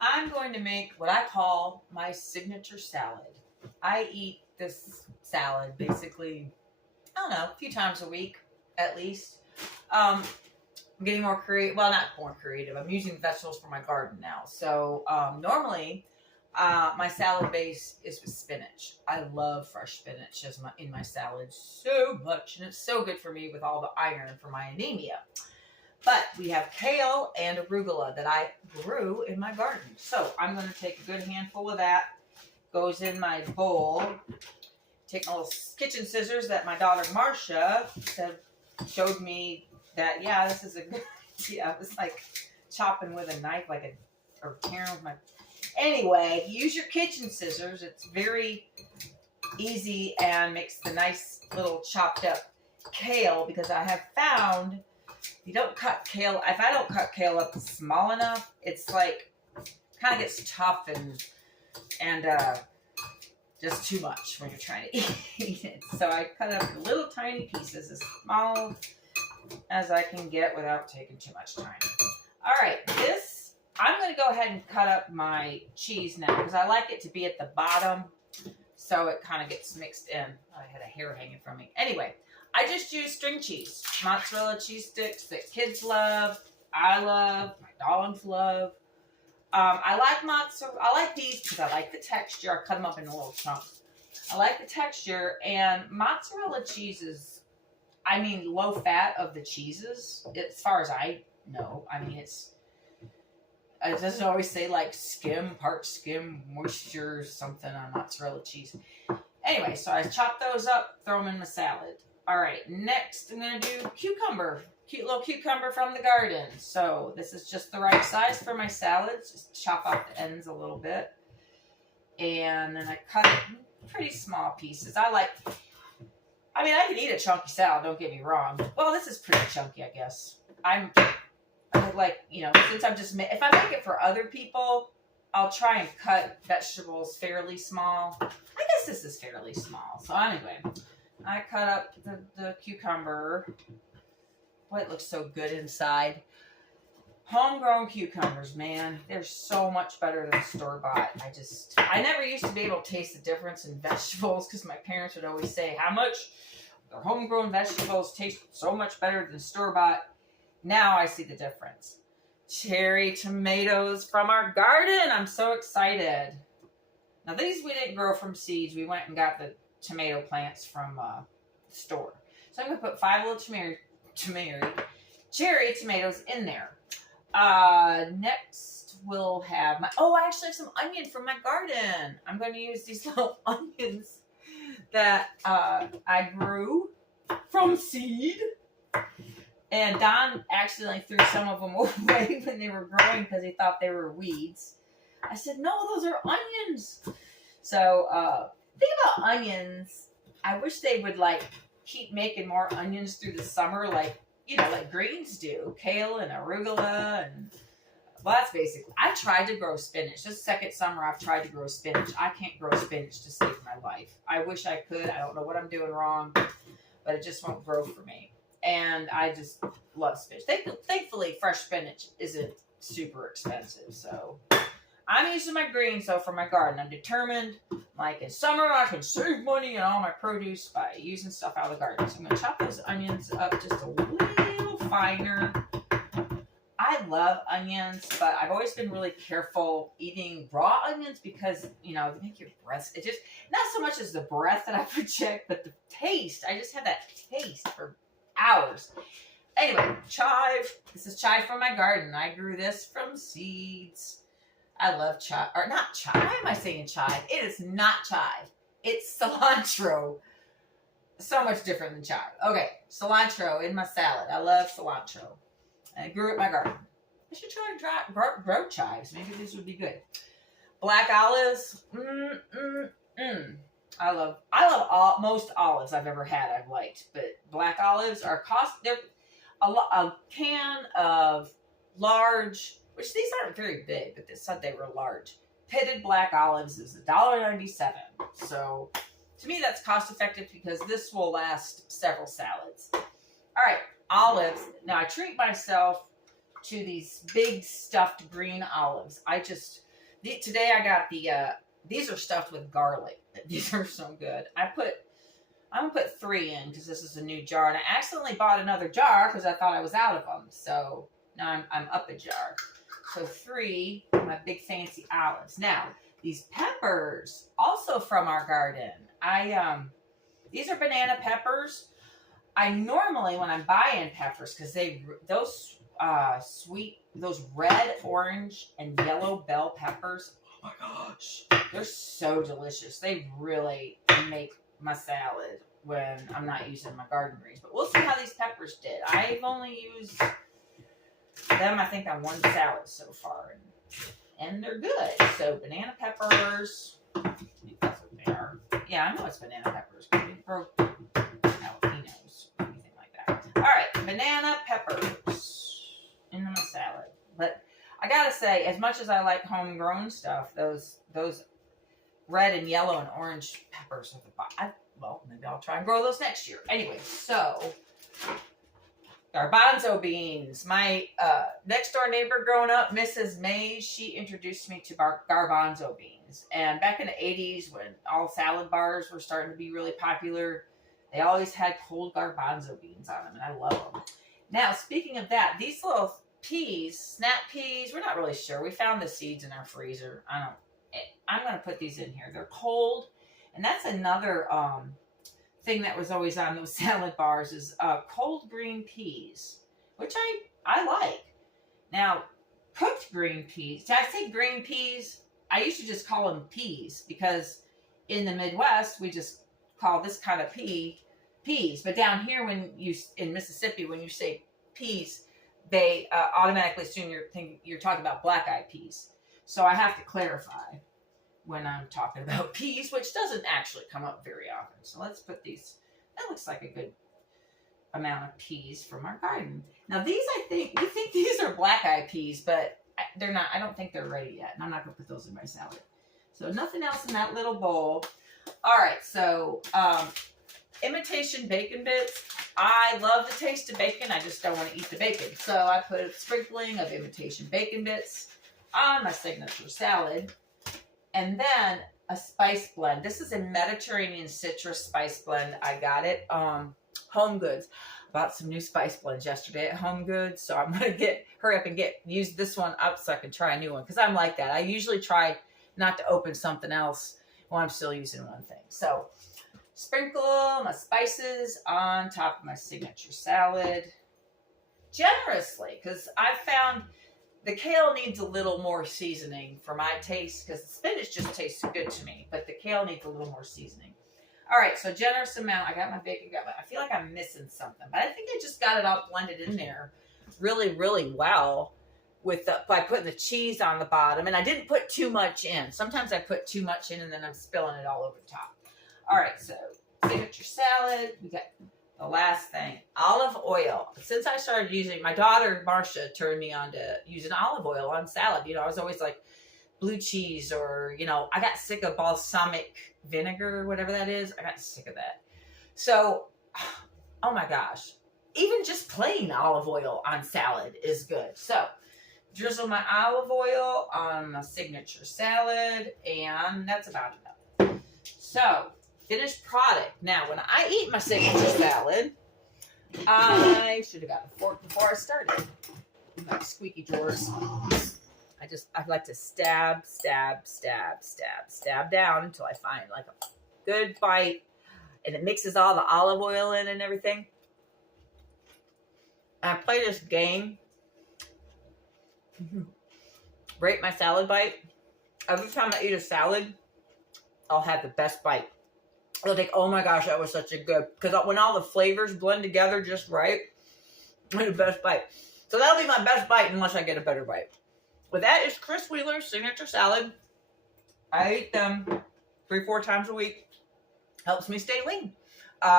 I'm going to make what I call my signature salad. I eat this salad basically, I don't know, a few times a week at least. I'm getting more creative. Well, not more creative. I'm using vegetables from my garden now. So normally, my salad base is with spinach. I love fresh spinach in my salad so much, and it's so good for me with all the iron for my anemia. But we have kale and arugula that I grew in my garden. So I'm going to take a good handful of that. Goes in my bowl. Take my little kitchen scissors that my daughter Marcia showed me that, yeah, this is a good idea. I was like chopping with a knife, or tearing with my... Anyway, use your kitchen scissors. It's very easy and makes the nice little chopped up kale, because I have found you don't cut kale. If I don't cut kale up small enough, it's like kind of gets tough and just too much when you're trying to eat it. So I cut up little tiny pieces, as small as I can get without taking too much time. All right, I'm going to go ahead and cut up my cheese now, because I like it to be at the bottom so it kind of gets mixed in. Oh, I had a hair hanging from me. Anyway, I just use string cheese, mozzarella cheese sticks that kids love, I love, my dogs love. I like mozzarella. I like these because I like the texture. I cut them up in little chunks. I like the texture, and mozzarella cheese is, low fat of the cheeses, as far as I know. It doesn't always say like part skim, moisture, something on mozzarella cheese. Anyway, so I chop those up, throw them in my salad. All right, next I'm going to do cucumber. Cute little cucumber from the garden. So this is just the right size for my salad. Just chop off the ends a little bit. And then I cut it in pretty small pieces. I can eat a chunky salad, don't get me wrong. Well, this is pretty chunky, I guess. Since if I make it for other people, I'll try and cut vegetables fairly small. I guess this is fairly small. So anyway, I cut up the cucumber. Boy, it looks so good inside. Homegrown cucumbers, man, they're so much better than store-bought. I never used to be able to taste the difference in vegetables, because my parents would always say how much their homegrown vegetables taste so much better than store-bought. Now I see the difference. Cherry tomatoes from our garden. I'm so excited. Now these we didn't grow from seeds. We went and got the tomato plants from the store. So I'm going to put 5 little cherry tomatoes in there. Next we'll have I actually have some onion from my garden. I'm going to use these little onions that I grew from seed. And Don accidentally threw some of them away when they were growing because he thought they were weeds. I said, no, those are onions. So, thing about onions, I wish they would keep making more onions through the summer, like greens do. Kale and arugula that's basically. I tried to grow spinach. This second summer I've tried to grow spinach. I can't grow spinach to save my life. I wish I could. I don't know what I'm doing wrong, but it just won't grow for me. And I just love spinach. Thankfully, fresh spinach isn't super expensive. So I'm using my greens, though, for my garden. I'm determined, in summer, I can save money on all my produce by using stuff out of the garden. So I'm going to chop those onions up just a little finer. I love onions, but I've always been really careful eating raw onions because, they make your breath. It just, not so much as the breath that I project, but the taste. I just have that taste for hours. Anyway, chive. This is chive from my garden. I grew this from seeds. I love chive. Or not chive. Why am I saying chive? It is not chive. It's cilantro. So much different than chive. Okay, cilantro in my salad. I love cilantro. I grew it in my garden. I should try and grow chives. Maybe these would be good. Black olives. I love most olives I've ever had. I've liked, but black olives are they're a can of large, which these aren't very big, but they said they were large. Pitted black olives is $1.97. So to me, that's cost effective because this will last several salads. All right, olives. Now I treat myself to these big stuffed green olives. Today I got these are stuffed with garlic. These are so good. I'm gonna put 3 in because this is a new jar, and I accidentally bought another jar because I thought I was out of them. So now I'm up a jar. So 3, my big fancy olives. Now these peppers, also from our garden. These are banana peppers. I normally, when I'm buying peppers, because those red, orange, and yellow bell peppers, oh my gosh, they're so delicious. They really make my salad when I'm not using my garden greens. But we'll see how these peppers did. I've only used them, I think, on 1 salad so far, and they're good. So banana peppers. I think that's what they are. Yeah, I know it's banana peppers. Jalapenos, anything like that. All right, banana peppers in my salad. But I gotta say, as much as I like homegrown stuff, those red and yellow and orange peppers are the best. Well, maybe I'll try and grow those next year. Anyway, so garbanzo beans. My next door neighbor growing up, Mrs. Mays, she introduced me to garbanzo beans. And back in the 80s, when all salad bars were starting to be really popular, they always had cold garbanzo beans on them, and I love them. Now, speaking of that, these little peas, snap peas, we're not really sure. We found the seeds in our freezer. I'm going to put these in here. They're cold, and that's another thing that was always on those salad bars is cold green peas, which I like. Now, cooked green peas, did I say green peas? I used to just call them peas because in the Midwest, we just call this kind of pea peas. But down here, in Mississippi, when you say peas, they automatically assume you're talking about black-eyed peas. So I have to clarify when I'm talking about peas, which doesn't actually come up very often. So let's put these. That looks like a good amount of peas from our garden. Now these, we think these are black-eyed peas, but they're not. I don't think they're ready yet, and I'm not going to put those in my salad. So nothing else in that little bowl. All right, so imitation bacon bits. I love the taste of bacon. I just don't want to eat the bacon. So I put a sprinkling of imitation bacon bits on my signature salad. And then a spice blend. This is a Mediterranean citrus spice blend. I got it Home Goods. Bought some new spice blends yesterday at Home Goods. So I'm going to hurry up and use this one up so I can try a new one. Because I'm like that. I usually try not to open something else while I'm still using one thing. So sprinkle my spices on top of my signature salad generously, because I found the kale needs a little more seasoning for my taste, because the spinach just tastes good to me, but the kale needs a little more seasoning. All right, so generous amount. I got my bacon, I feel like I'm missing something, but I think I just got it all blended in there really, really well by putting the cheese on the bottom, and I didn't put too much in. Sometimes I put too much in and then I'm spilling it all over the top. All right, so signature salad. We got the last thing, olive oil. Since I started using, my daughter Marcia turned me on to using olive oil on salad. I was always like blue cheese, or I got sick of balsamic vinegar, whatever that is. I got sick of that. So, oh my gosh, even just plain olive oil on salad is good. So drizzle my olive oil on my signature salad, and that's about enough. So, finished product. Now, when I eat my signature salad, I should have got a fork before I started. My squeaky drawers. I like to stab down until I find like a good bite, and it mixes all the olive oil in and everything. And I play this game. Rate my salad bite. Every time I eat a salad, I'll have the best bite. I'll think, oh my gosh, that was such a good, because when all the flavors blend together just right, the best bite. So that'll be my best bite unless I get a better bite. But that is Chris Wheeler's signature salad. I eat them 3-4 times a week. Helps me stay lean.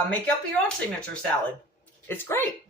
Make up your own signature salad. It's great.